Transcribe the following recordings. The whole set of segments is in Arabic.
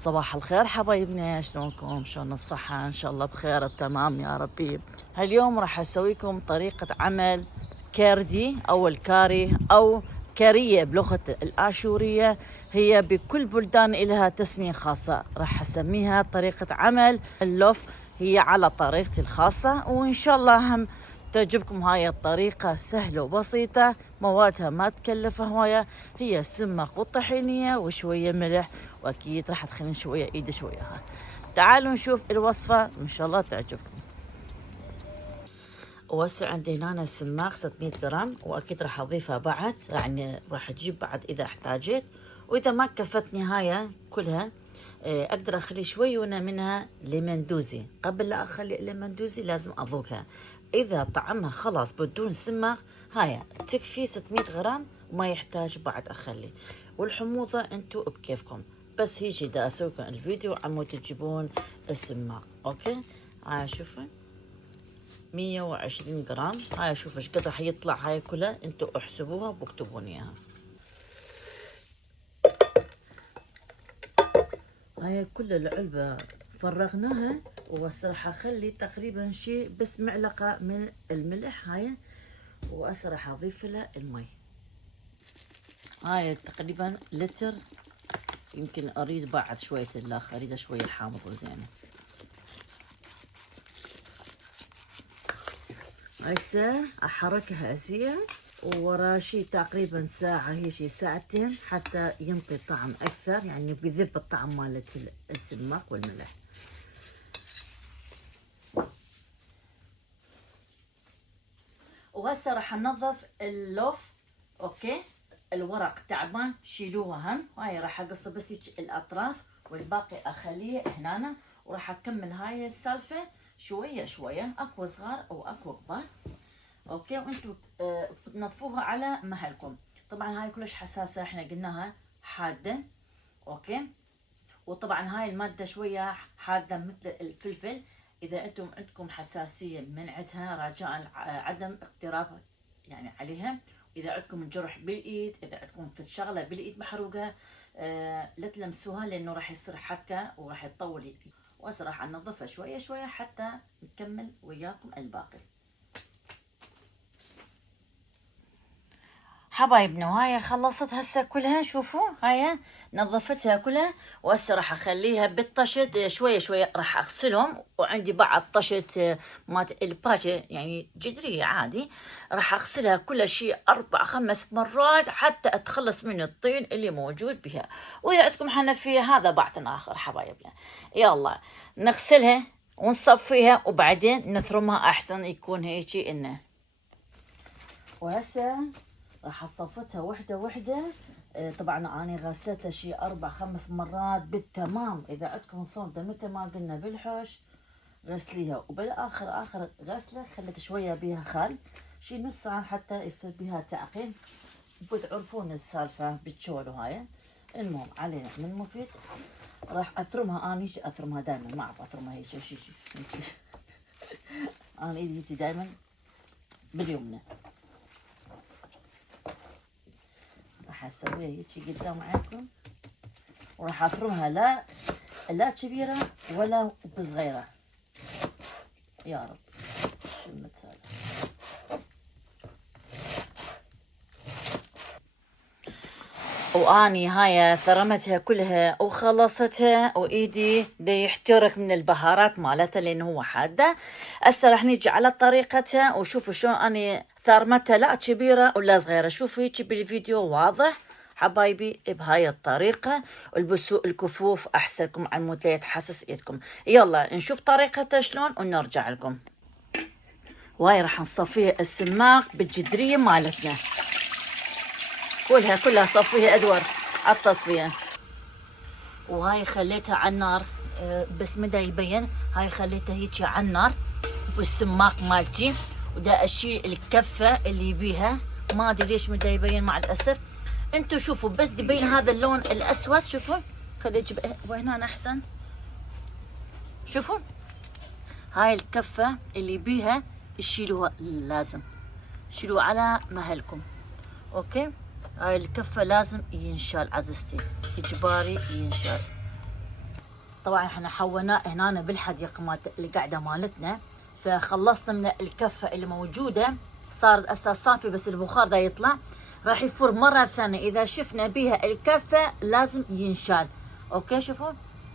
صباح الخير حبايبنا، شلونكم؟ شلون الصحة؟ إن شاء الله بخير بتمام يا ربي. هاليوم راح أسويكم طريقة عمل كردي أو الكاري أو كارية بلغة الآشورية. هي بكل بلدان إلها تسمية خاصة. راح أسميها طريقة عمل اللوف، هي على طريقتي الخاصة، وإن شاء الله هم تعجبكم. هاي الطريقة سهلة وبسيطة، موادها ما تكلف هواية، هي سمك وطحينية وشوية ملح، وأكيد راح تخلين شوية إيدي شوية. تعالوا نشوف الوصفة، إن شاء الله تعجبكم. وهسه عندي هنا سماق 600 جرام، وأكيد راح أضيفها بعد، يعني راح أجيب بعد إذا احتاجت، وإذا ما كفتني هاي كلها أقدر أخلي شوية منها ليمندوزي. قبل لا أخلي الليمندوزي لازم أذوقها، إذا طعمها خلاص بدون سماق هاي تكفي 600 جرام وما يحتاج بعد أخلي. والحموضة أنتو بكيفكم، بس هيجي دا أسويكم الفيديو عمو تجيبون السماق. أوكي، هاي شوفوا 120 جرام. هاي شوفوا ايش قد راح يطلع، هاي كلها انتو احسبوها واكتبون اياها. هاي كل العلبة فرغناها، وهسه راح اخلي تقريبا شيء بس معلقة من الملح هاي، وهسه راح اضيف لها المي. هاي تقريبا لتر، يمكن اريد بعد شوية الاخ، اريدها شوية حامض وزينة. هسه احركها هسه، وورا شي تقريبا ساعة، هي شي ساعتين حتى ينطي طعم أكثر، يعني بيذب الطعم مالت السماق والملح. وهسه راح ننظف اللوف. أوكي، الورق تعبان شيلوها هم. هاي راح أقص بس الأطراف، والباقي أخليه هنا، وراح أكمل هاي السالفة شوية شوية، أكو صغار أو أكو كبار. اوكي، وانتم تنظفوها على مهلكم. طبعا هاي كلش حساسه، احنا قلناها حاده. اوكي، وطبعا هاي الماده شويه حاده مثل الفلفل. اذا انتم عندكم حساسيه من عندها، رجاء عدم اقتراب يعني عليها. اذا عندكم جرح بالايد، اذا عندكم في الشغله بالايد محروقه، لا تلمسوها، لانه راح يصير حكه وراح يطول. وهسه راح انظفها شويه شويه حتى نكمل وياكم الباقي. حبايبنا، وهاي خلصت هسه كلها. شوفوا هاي نظفتها كلها، وهسه راح اخليها بالطشت شويه شويه، راح اغسلهم. وعندي بعض طشت مات الباجة يعني جدريه عادي، راح اغسلها كل شيء 4-5 مرات حتى اتخلص من الطين اللي موجود بها. واذا عندكم حنفيه هذا بعث اخر حبايبنا. يلا نغسلها ونصفيها، وبعدين نثرمها احسن يكون هيجي انه. وهسه راح اصفتها وحده وحده. طبعا انا غسلتها شي 4-5 مرات بالتمام. اذا عندكم صودا مثل ما قلنا بالحوش غسليها، وبالاخر اخر غسله خليت شويه بيها خل، شي نص ساعه حتى يصير بيها تعقيم. بتعرفون السالفه بتشولوا هاي. المهم علينا من مفيد. راح اثرمها، انا هيك اثرمها دائما، ما اعرف اثرمها هيك شي انا ايدي دائما باليمنى. راح اسويها هيك قدام عينكم، وراح افرمها لا كبيره ولا بصغيره. يا رب شو المتسالة. واني هاي ثرمتها كلها وخلصتها، وايدي دي يحترق من البهارات مالتها لانه هو حاده. هسه راح نيجي على طريقتها، وشوفوا شلون اني ثرمتها، لا كبيره ولا صغيره. شوفوا هيك بالفيديو واضح حبايبي بهاي الطريقة. البسوا الكفوف أحسنكم على مود لا يتحسس إيدكم. يلا نشوف طريقتها شلون ونرجع لكم. وهاي راح نصفيها السماق بالجدرية مالتنا كلها صفيها أدور على التصفية. وهاي خليتها على النار، بس مدى يبين. هاي خليتها هيك على النار بالسماق مالتي، ودا أشيل الكفة اللي بيها، ما أدري ليش مدى يبين مع الأسف. انتو شوفوا بس تبين هذا اللون الاسود. شوفوا خلي اجيب وهنا احسن. شوفوا هاي الكفة اللي بيها تشيلوها، لازم شيلوها على مهلكم. اوكي، هاي الكفة لازم ينشال عزيزتي، اجباري ينشال. طبعا احنا حولناه هنا بالحديقة مالت القعدة مالتنا، فخلصنا من الكفة اللي موجودة، صار اساس صافي بس البخار دا يطلع. راح يفور مرة ثانية، اذا شفنا بيها الكفة لازم ينشال. اوكي شوفوا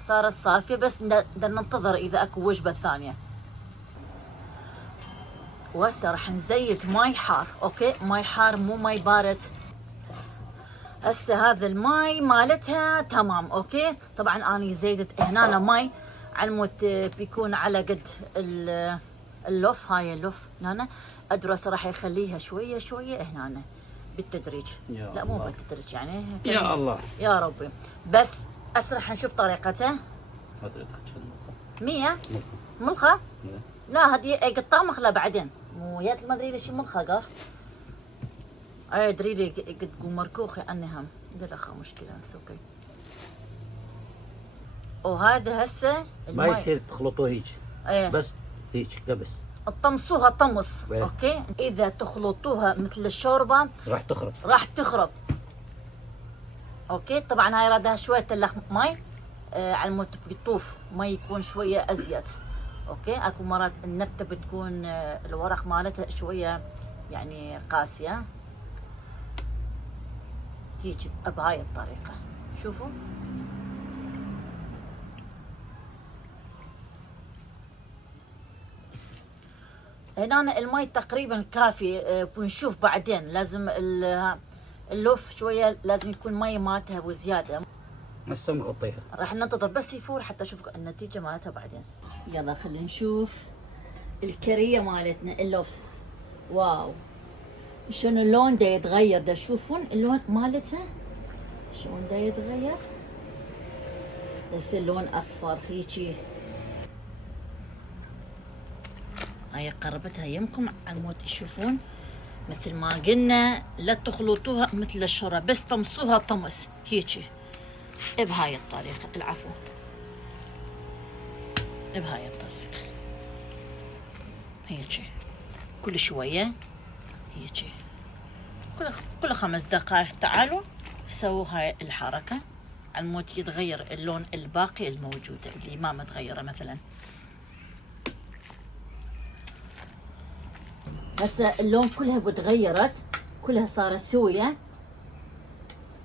صارت صافية، بس بدنا ننتظر اذا اكو وجبة ثانية. وهسه راح نزيد ماي حار. اوكي ماي حار مو ماي بارد. هسه هذا الماي مالتها تمام. اوكي طبعا اني زيدت هنا ماي على مود بيكون على قد اللوف. هاي اللوف هنا ادرس راح يخليها شويه شويه هنا بالتدريج. لا مو بالتدريج يعني يا الله يا ربي. بس هسه راح نشوف طريقته. ما ادري تخشن 100 ملخه. لا هذه قطع مخله بعدين، مو يات ما ادري ليش ملخه قاف. اي ادري لي قد تقوم مركوخه اني هم دلخه مشكله بس اوكي. وهذا هسه ما يصير تخلطوه هيك. ايه بس هيك قبس تطمسوها طمس. ايه. اوكي اذا تخلطوها مثل الشوربه راح تخرب. راح تخرب. اوكي طبعا هاي رادها شويه تلخ ماي على مود يطوف ماي يكون شويه ازيد. اوكي اكو مرات النبته بتكون الورق مالتها شويه يعني قاسيه هيك بهاي الطريقه. شوفوا هنا المي تقريبا كافي. بنشوف بعدين لازم اللوف شويه لازم يكون مي مالتها وزياده. هسه مغطيها. راح ننتظر بس يفور حتى اشوف النتيجه مالتها بعدين. يلا خلينا نشوف الكريه مالتنا اللوف. واو شلون اللون دا يتغير. دا تشوفون اللون مالتها شلون دا يتغير. دا يصير لون اصفر هيجي. هاي قربتها يمكم على مود تشوفون مثل ما قلنا لا تخلطوها مثل الشوربه، بس طمسوها طمس هيجي بهاي الطريقه. العفو بهاي الطريقه هيجي كل شويه هيجي كل 5 دقائق. تعالوا سووا هاي الحركه على مود يتغير اللون الباقي الموجوده اللي ما متغيره مثلا. هسه اللون كلها بتغيرت، كلها صارت سويه.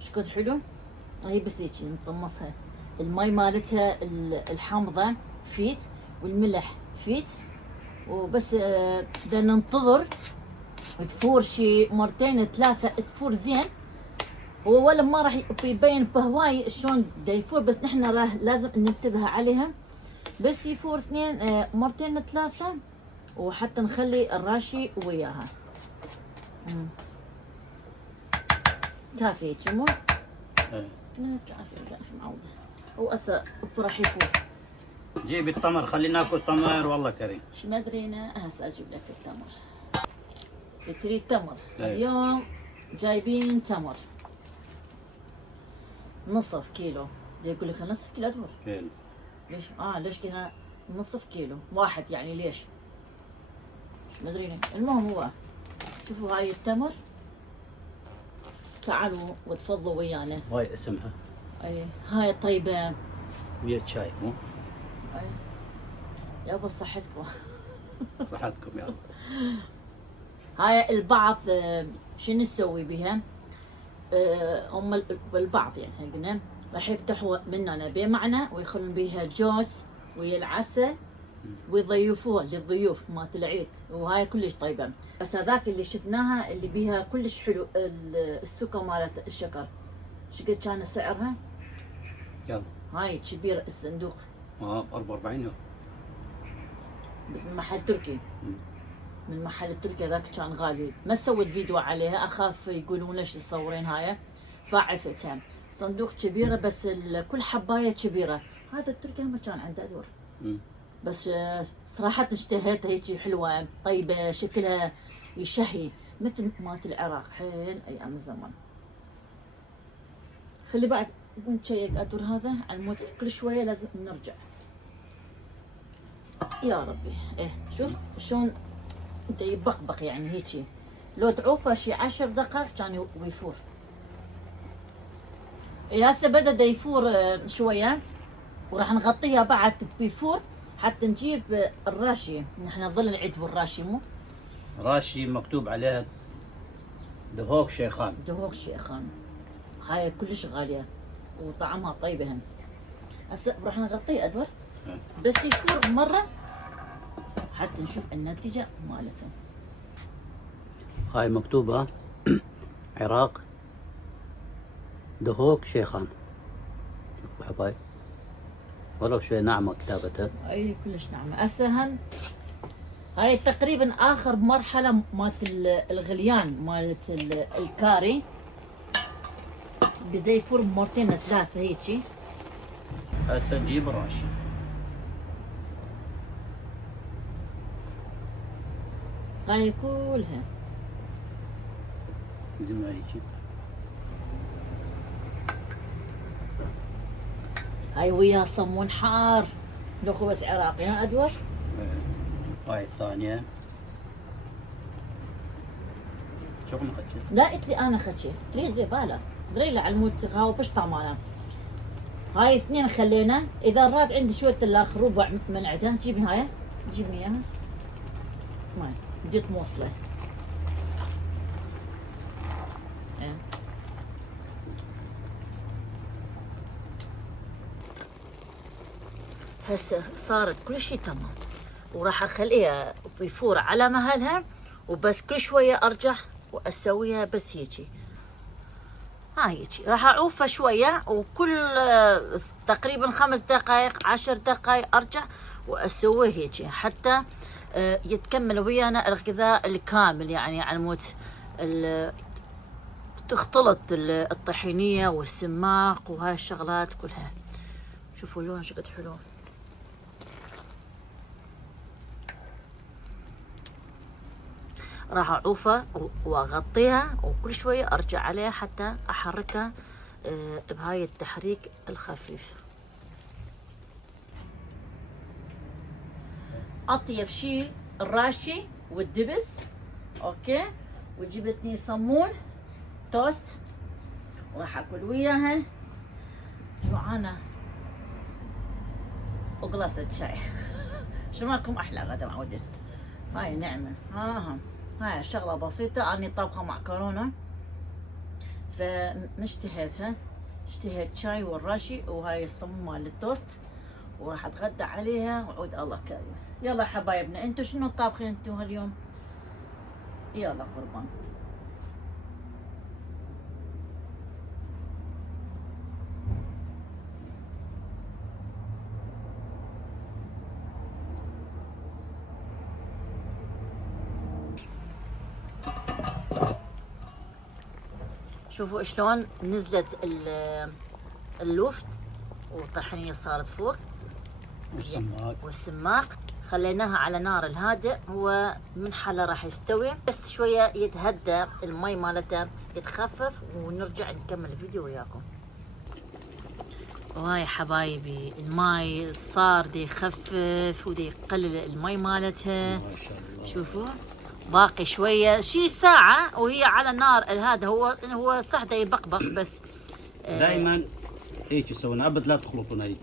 شقد حلو. هي بس هيك نطمسها. المي مالتها الحامضه فيت والملح فيت، وبس بدنا ننتظر تفور شي 2 3 تفور زين. هو ولا ما راح يبين بهواي شلون دا يفور، بس نحن لازم ننتبه عليها. بس يفور 2 3 وحتى نخلي الراشي وياها. كافي هيك مو؟ ايه كافي معوضة. وهسه راح يفور. جيبي التمر خلينا ناكل تمر والله كريم. شو ما ادرينا. هسه اجيب لك التمر. تريد تمر؟ ايه. اليوم جايبين تمر نصف كيلو. يقول لك نصف كيلو تمر. كيلو. ليش؟ ليش كذا نصف كيلو واحد يعني ليش؟ ما ادري. المهم هو شوفوا هاي التمر. تعالوا وتفضلوا ويانا. هاي اسمها. اي هاي طيبه ويا شاي مو؟ اي يابا صحتكم. صحتكم يلا. هاي البعض شنو نسوي بها؟ هم البعض يعني قلنا راح يفتحوا مننا بمعنى ويخلون بها جوز ويا العسل ويضيفوها للضيوف مالت العيد، وهاي كلش طيبه. بس هذاك اللي شفناها اللي بيها كلش حلو السكر مالت الشكر. شقد كان سعرها؟ يلا هاي كبير الصندوق. 44 يورو. بس من محل تركي. من محل التركي هذاك كان غالي. ما سويت فيديو عليها اخاف يقولون ليش تصورين هاي، فعفتها. صندوق كبيره بس كل حبايه كبيره. هذا التركي ما كان عنده دور. بس صراحة اشتهيتها هيك حلوة طيبة شكلها يشهي مثل مالت العراق حيل ايام الزمن. خلي بعد نشيك ادور هذا على الموت كل شوية لازم نرجع. يا ربي ايه شوف شلون انت يبقبق يعني هيك. لو تعوفه شي 10 دقائق كان يفور. ايه هسه بدا يفور شوية. وراح نغطيها بعد بفور حتى نجيب الراشي. نحن نظل نعد بالراشي مو راشي مكتوب عليها دهوك شيخان. دهوك شيخان. هاي كلش غالية وطعمها طيبة هم. هسه راح نغطيه ادور بس يفور مرة حتى نشوف النتيجة مالته. هاي مكتوبة عراق دهوك شيخان. شوفوا حبايب ولو شوي ناعمة كتابتها. اي كلش ناعمة. هسه هاي تقريبا اخر مرحلة مالت الغليان مالت الكاري. بدا يفور مرتين ثلاثة هيجي. هسه نجيب الراشي. هاي كلها زي ما يجي. هاي وياها صمون حار لو خبز عراقي. ها ادور. هاي الثانية. شوف مخشي. لا قلت لي انا خشي تريد بالا دريلا على الموت غاو باش طعمانا. هاي اثنين خلينا. اذا راد عندي شويه الاخر ربع من عندها جيبني هاي جيبني اياها. ماي بديت موصله. هسه صارت كل شيء تمام وراح اخليها بيفور على مهلها وبس كل شويه ارجع واسويها بس هيجي. هاي هيجي راح اعوفها شويه وكل تقريبا 5 دقائق 10 دقائق ارجع واسويه هيجي حتى يتكمل ويانا الغذاء الكامل. يعني على مود تختلط الطحينيه والسماق وهاي الشغلات كلها. شوفوا اللون شقد حلو. راح اعوفها واغطيها وكل شويه ارجع عليها حتى احركها بهاي التحريك الخفيف. اطيب شيء الراشي والدبس. اوكي وجبتني صمون توست وراح اكل وياها. جوعانه وقلصة شاي. شو مالكم احلى غدا معودين. هاي نعمه. هاي شغله بسيطه. اني طابخه معكرونه فمشتهيتها. اشتهيت شاي والراشي وهاي الصمون مال التوست وراح اتغدى عليها وعود الله كريم. يلا حبايبنا انتو شنو طابخين انتو هاليوم؟ يلا قربان. شوفوا شلون نزلت اللوفت والطحينية صارت فوق والسماق. خليناها على نار الهادئ. هو من حله راح يستوي بس شويه يتهدى المي مالته يتخفف ونرجع نكمل الفيديو وياكم. وهاي حبايبي المي صار دي يخفف ودي يقلل المي مالتها. ما شاء الله. شوفوا باقي شويه شي ساعه وهي على نار هذا. هو صح دا يبقبق بس دائما هيك يسوون ابد لا تخلطون هيك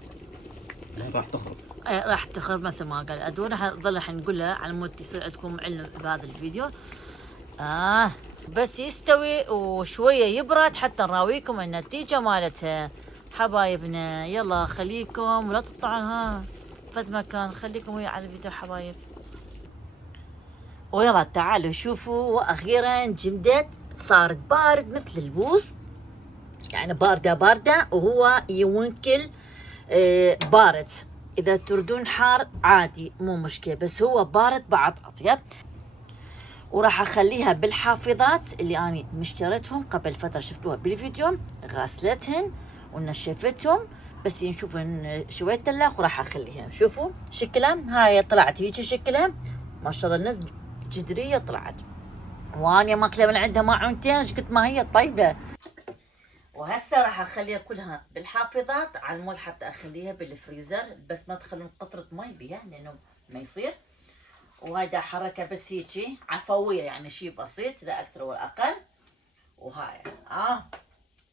راح تخرب. راح تخرب مثل ما قال ادور. راح نظل الحين نقولها على مود يصير عندكم علم بهذا الفيديو. بس يستوي وشويه يبرد حتى نراويكم النتيجه مالتها حبايبنا. يلا خليكم ولا تطلعون فد مكان. خليكم ويا على الفيديو حبايب. ويلا تعالوا شوفوا. واخيرا جمدت صارت بارد مثل البوص. يعني باردة وهو يونكل بارد. اذا تردون حار عادي مو مشكلة بس هو بارد بعد اطيب. وراح اخليها بالحافظات اللي اني مشتريتهم قبل فترة شفتوها بالفيديو. غسلتهن ونشفتهم بس نشوفن شوية تلاخ وراح اخليها. شوفوا شكلها. هاي طلعت هيك شكلها ما شاء الله. الناس جدرية طلعت واني ماكله من عندها معونتين قد ما هي طيبة. وهسه راح اخليها كلها بالحافظات على المول حتى اخليها بالفريزر بس ما تخلون قطرة مي بيها لانه ما يصير. وهيدا حركة بس هيجي عفوية يعني شيء بسيط لا اكثر ولا اقل. وهاي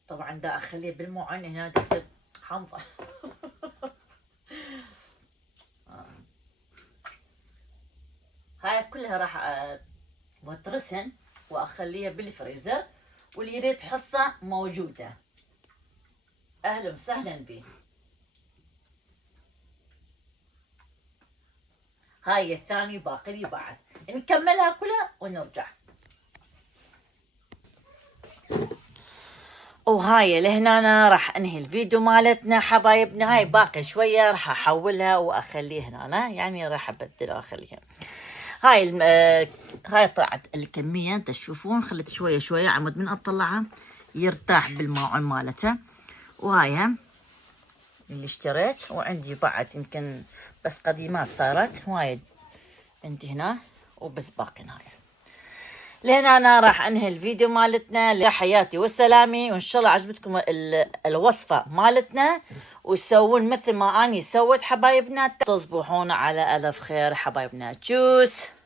طبعا دا اخليه بالمعين هنا تصير حمضة. كلها راح واترسن واخليها بالفريزر، واللي يريد حصة موجودة. اهلا وسهلا بي. هاي الثاني باقي لي بعد، نكملها كلها ونرجع. وهاي لهنا أنا راح انهي الفيديو مالتنا حبايبنا. هاي باقي شوية راح احولها واخليها هنا، يعني راح ابدلها واخليها. هاي طلعت الكمية تشوفون، خلت شوية شوية عمود من اطلعها يرتاح بالماعون مالته. وهاي اللي اشتريت، وعندي بعد يمكن بس قديمات صارت وايد عندي هنا، وبس باقي هاي. لهنا انا راح انهي الفيديو مالتنا. لحياتي وسلامي، وان شاء الله عجبتكم الوصفة مالتنا، وتسوون مثل ما اني سويت حبايبنا، تصبحون على الف خير حبايبنا. تشوس.